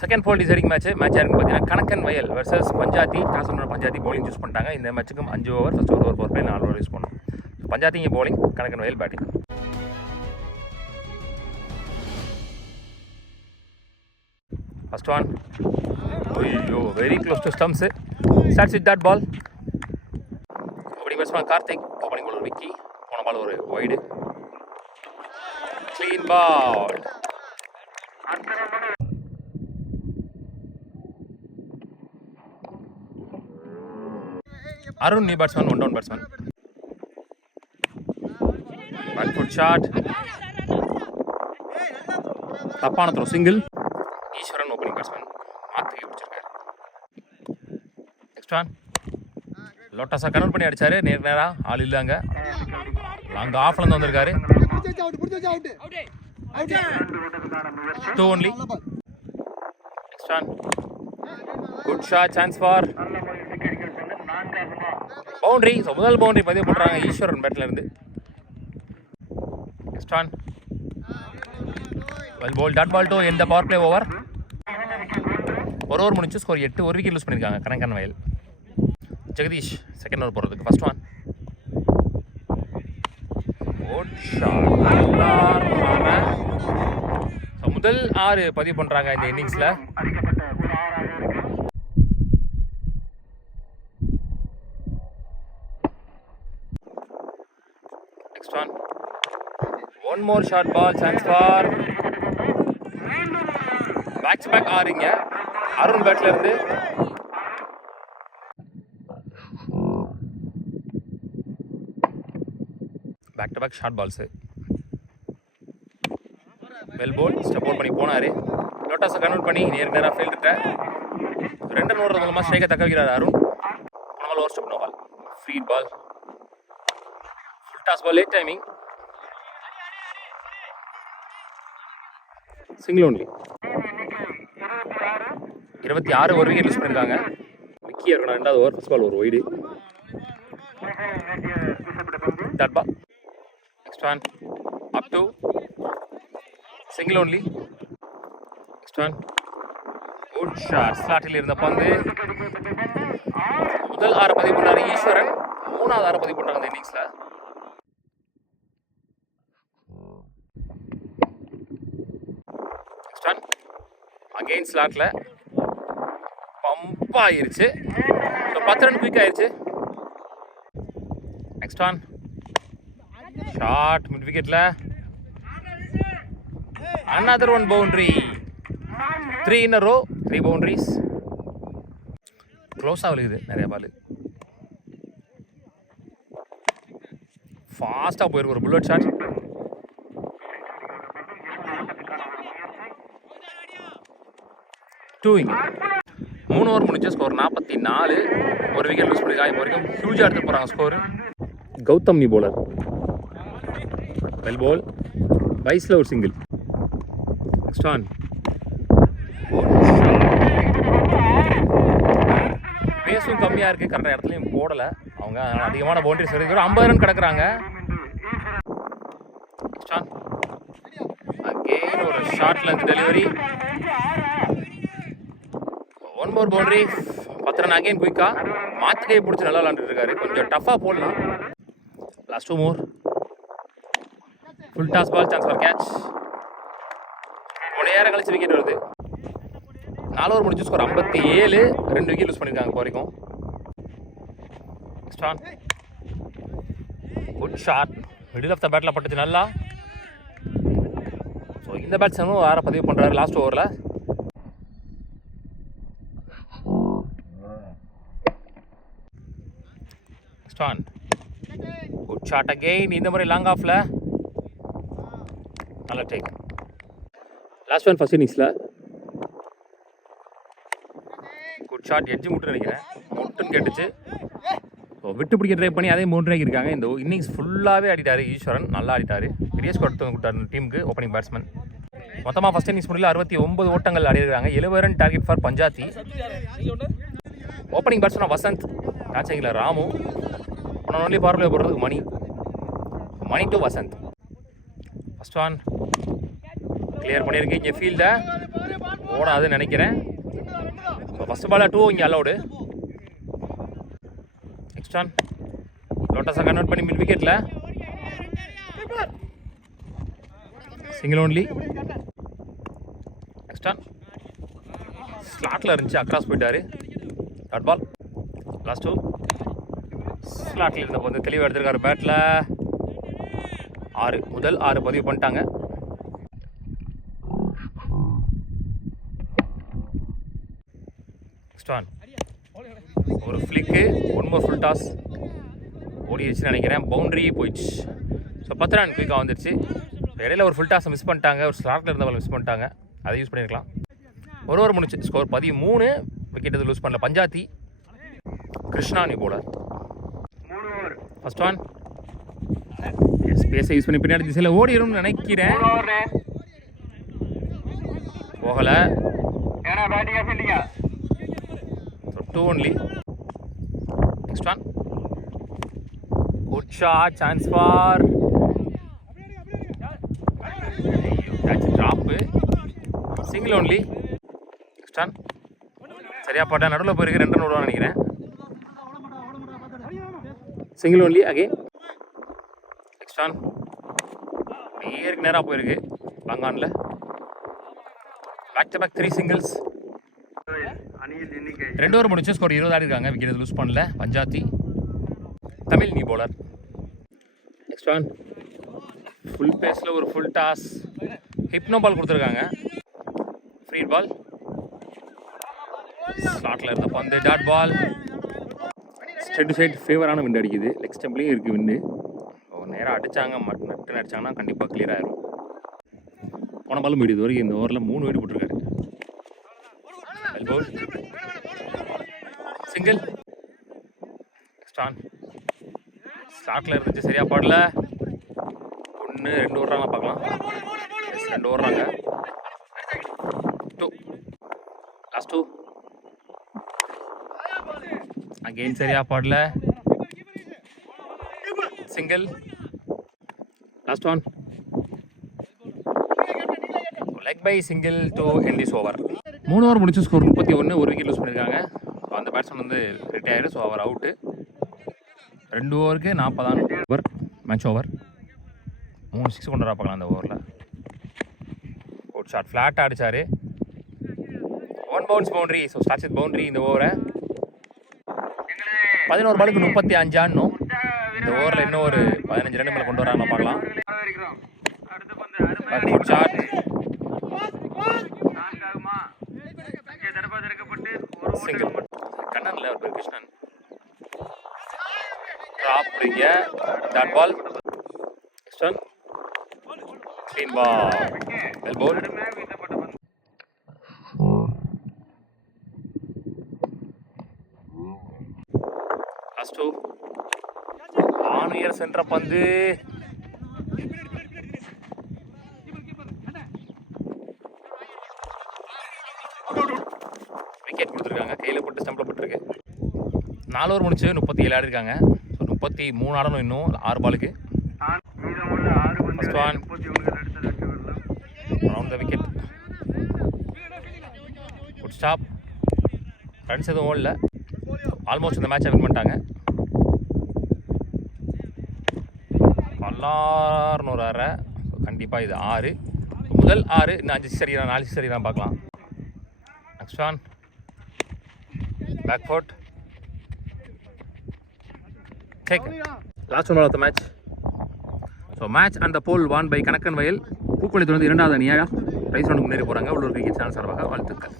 Second போல் deciding match யாருன்னு பார்த்தீங்கன்னா கணக்கன் வயல் வர்சஸ் பஞ்சாத்தி. டாஸ் ஒன்று பஞ்சாத்தி பவுலிங் சூஸ் பண்ணிட்டாங்க. இந்த மேட்ச்சுக்கும் 5 ஓவர், ஃபஸ்ட் ஒரு ஓவர் 4 பிளே 4 ஓவர் யூஸ் பண்ணோம். பஞ்சாத்தி இங்கே bowling, Kanakkan Vayal batting. First one, ஐயோ very close to stumps. Starts with that ball. Opening batsman Karthik, opening ball Vicky, போன பால் ஒரு wide. Clean ball. Arun, new batsman, 1 down batsman. Back foot shot, தப்பான throw, single. Eswaran opening batsman, மாற்றி பிடிச்சிருக்காரு. Next one, லோட்டாஸாக convert பண்ணி அடிச்சாரு. நேரா ஆள் இல்லைங்க, லாங் ஆஃப்லேருந்து வந்திருக்காரு. 2 only. Next one, good shot, chance for boundary. So முதல் பவுண்டரி பதிவு பண்ணுறாங்க ஈஸ்வரன் பேட்டில் இருந்து. Next one, well ball, dot ball to end the power play over. ஒரு ஓவர் முடிச்சு ஸ்கோர் 8, ஒரு விக்கெட் லூஸ் பண்ணியிருக்காங்க கணக்கன் வயல். ஜெகதீஷ் செகண்ட் ஓவர் போகிறதுக்கு. First one, good shot. முதல் 6 பதிவு பண்ணுறாங்க இந்த இன்னிங்ஸில். Next one, one more short ball, chance for back to back 6 இங்க அருண் பேட்ல இருந்து. Back to back short balls. Well pole, step out பண்ணி போனார். லோட்டாஸை கன்வெர்ட் பண்ணி நேராக ஃபீல்டுட்ட 2 ரன் ஓடுறது மூலமாக ஸ்ட்ரைக்கை தக்க வைக்கிறார் அருண். ஆனால் over step ball, free ball, full toss ball, late timing, single only. 26, ஒரு விக்கெட் யூஸ் பண்ணியிருக்காங்க. விக்கி இருக்கணும் 2வது ஓவர். ஃபர்ஸ்ட் பால் ஒரு wide, dot ball. Next one, up to single only. Next one, good shot. ஸ்லாட்டில் இருந்த பந்து. முதல் 6 பதிவு பண்ணுறாரு ஈஸ்வரன், 3வது 6 பதிவு பண்ணுறாங்க இந்த இன்னிங்ஸில். நெக்ஸ்ட் ஒன், அகெயின் ஸ்லாட்டில் பம்ப் ஆயிருச்சு. ஸோ 10 ரன் குயிக் ஆயிருச்சு. நெக்ஸ்ட் ஒன், ஷார்ட் மிட் விக்கெட்டில். Another one boundary. 3 in a row, 3 boundaries. க்ளோஸாக விழுகுது நிறைய பால். ஃபாஸ்ட்டாக போயிருக்கு ஒரு புல்லட் ஷாட். டூயிங். 3 ஓவர் முடிஞ்ச ஸ்கோர் 44, ஒரு விக்கெட் லூஸ் பண்ணிருக்காங்க. இப்போ வரைக்கும் ஹியூஜாக எடுத்து போகிறாங்க score. Gautham new bowler. Well ball, வைஸில் ஒரு சிங்கிள். நெக்ஸ்ட் ஒன், பேஸும் கம்மியாக இருக்குது, கரெக்டாக இடத்துலையும் போடலை அவங்க. அதிகமான பவுண்டரிஸ் இருக்குது. 50 ரன் கிடக்குறாங்க. நெக்ஸ்ட் ஒன், அகெயின் ஒரு short length delivery, 1 more boundary, 10 run. Again குயிக்காக மாற்றிக்கையை பிடிச்சி நல்லா விளாண்டுட்டு இருக்காரு. கொஞ்சம் டஃப்பாக போடலாம். Last 2 more, full toss ball, chance for catch. 1 நேரம் கழிச்சு விக்கெட் வருது. 4 ஓவர் முடிச்சு ஸ்கோர் 57, 2 விக்கெட் லூஸ் பண்ணியிருக்காங்க இப்போ வரைக்கும். Next one, good shot, middle of the பேட்டில் பட்டுச்சு நல்லா. ஸோ இந்த பேட்ஸ்மேனும் 6 பதிவு பண்ணுறாரு லாஸ்ட் ஓவரில். Next one, good shot again. இந்த மாதிரி லாங் ஆஃபில் நல்ல டேக். லாஸ்ட் ஒன் ஃபர்ஸ்ட் இன்னிங்ஸில் குட் ஷாட், எட்ஜு முட்டு நினைக்கிறேன், முட்டுன்னு கேட்டுச்சு. ஸோ விட்டு பிடிக்க ட்ரை பண்ணி அதே 3 ரன் இருக்காங்க. இந்த இன்னிங்ஸ் ஃபுல்லாகவே ஆடிட்டார் ஈஸ்வரன், நல்லா ஆடிட்டார். பெரிய ஸ்கோர் எடுத்து கொடுத்தாரு டீமுக்கு ஓப்பனிங் பேட்ஸ்மேன். மொத்தமாக ஃபஸ்ட் இன்னிங்ஸ் முடியல 69 ஓட்டங்கள் ஆடிருக்காங்க. 70 run target for Panjathi. Opening batsman Vasanth, கேட்சிங்கில் ராமு, ஒன்லி பவர் போடுறதுக்கு Mani to Vasanth. First one clear பண்ணியிருக்கீங்க ஃபீல்டை. ஓடாதுன்னு நினைக்கிறேன். ஃபர்ஸ்ட் பால் 2 இங்கே அலௌடு. நெக்ஸ்ட் ஆன் லோட்டஸை கன்வெர்ட் பண்ணி மிட் விக்கெட்டில் சிங்கிள் ஓன்லி. நெக்ஸ்ட் ஆன் ஸ்லாட்டில் இருந்துச்சு, அக்ராஸ் போயிட்டாரு. Dot ball. லாஸ்ட் 2 ஸ்லாட்டில் இருந்தப்போ வந்து தெளிவாக எடுத்திருக்காரு பேட்டில். 6 முதல் 6 பதிவு பண்ணிட்டாங்க. நெக்ஸ்ட் ஆன் ஒரு ஃப்ளிக்கு, 1 more ஃபுல் டாஸ் ஓடிடுச்சுன்னு நினைக்கிறேன். பவுண்ட்ரி போயிடுச்சு. ஸோ 10 ரன் குயிக்காக வந்துடுச்சு. இடையில ஒரு ஃபுல் டாஸை மிஸ் பண்ணிட்டாங்க, ஒரு ஸ்லாட்டில் இருந்தவங்க மிஸ் பண்ணிட்டாங்க, அதை யூஸ் பண்ணியிருக்கலாம். ஒரு ஓவர் முடிச்சு. ஸ்கோர் 13. விக்கெட் எதுவும் லூஸ் பண்ணல. பஞ்சாத்தி கிருஷ்ணா நீ போலர். ஃபர்ஸ்ட் ஒன் ஸ்பேஸை யூஸ் பண்ணி பின்னாடி திசையில் ஓடிடும்னு நினைக்கிறேன். போகலை. 2 only. Next one. Good shot. Chance for. Catch drop. Single only. Next one. சரியா போட்டா நடுவில் போயிருக்கு. 2 run விடுவான்னு நினைக்கிறேன். Single only again. Next one. நேருக்கு நேராக போயிருக்கு லாங்கானில். Back to back 3 singles. 2 over முடிச்சு. ஸ்கோர் 20 ஆடிருக்காங்க. விக்கெட் லூஸ் பண்ணல. பஞ்சாத்தி தமிழ் நீ போலர். நெக்ஸ்ட் ஒன் ஃபுல் பேஸில் ஒரு ஃபுல் டாஸ். ஹிப்னோ பால் கொடுத்துருக்காங்க. Free ball. ஸ்லாட்டில் இருந்த பந்து. Dot ball. Straight to side ஃபேவரான விண்டு அடிக்குது. லெக் ஸ்டெம்ப்லேயும் இருக்குது விண்டு. நேராக அடித்தாங்க நட்டு அடித்தாங்கன்னா கண்டிப்பாக கிளியர் ஆயிரும். போன பாலும் வீடு. இது வரைக்கும் இந்த ஓவரில் 3 வீடு போட்டிருக்காரு. சிங்கிள். நெக்ஸ்ட் ஆன் ஸ்லாட்டில் இருந்துச்சு, சரியா பாடல. 1 2 ஓடுறாங்க பார்க்கலாம். 2 ஓடுறாங்க. 2 லாஸ்ட் 2 அகெயின் சரியா பாடல. Single. Last one leg by single to end this over. 3 over முடிச்சு. ஸ்கோர் 31. ஒரு விக்கெட் லூஸ் பண்ணியிருக்காங்க. ஸோ அந்த பேட்ஸ்மேன் வந்து ரிட்டையர்டு. ஸோ அவர் அவுட்டு. 2 ஓவருக்கு 40 ஓவர் மேட்ச் ஓவர். 3 6 கொண்டு வர பார்க்கலாம் அந்த ஓவரில். ஒரு ஷாட் ஃப்ளாட்டாக அடித்தார். 1 bounce boundary. So starts with boundary இந்த ஓவரை. 11 பாலுக்கு 35 ஆடணும். இந்த ஓவரில் இன்னும் ஒரு 15 ரன் மேலே கொண்டு வராங்க பார்க்கலாம். Good shot. சிங்கிள். கண்ணனில் ஒரு பேர் கிருஷ்ணன். ட்ராப் பிடிங்க. Dot ball. Next one clean ball. Well bowled. Last 2 ஆன் இயர் சென்ற பந்து. விக்கெட் கொடுத்துருக்காங்க. கையில் போட்டு ஸ்டம்பில் போட்டுருக்கு. 4 ஓவர் முடிச்சு 37 ஆடிருக்காங்க. ஸோ 33 ஆடணும் இன்னும் 6 பாலுக்கு. First one round the wicket. Good stop. Runs எதுவும் ஓடல. ஆல்மோஸ்ட் இந்த மேட்சை வின் பண்ணிட்டாங்க. 16 கண்டிப்பாக இது 6. முதல் 6 இன்னும் 5 சரி 4 சரி தான் பார்க்கலாம். Next one back foot. Take last one of the match. So match and the ball won by Kanakkan Vayal. பூக்கொளி தொடர்ந்து 2வது அணியாக பிரைஸ் ரவுண்டுக்கு முன்னேறி போகிறாங்க. உள்ளூர் கிரிக்கெட் சேனல் சார்பாக வாழ்த்துக்கள்.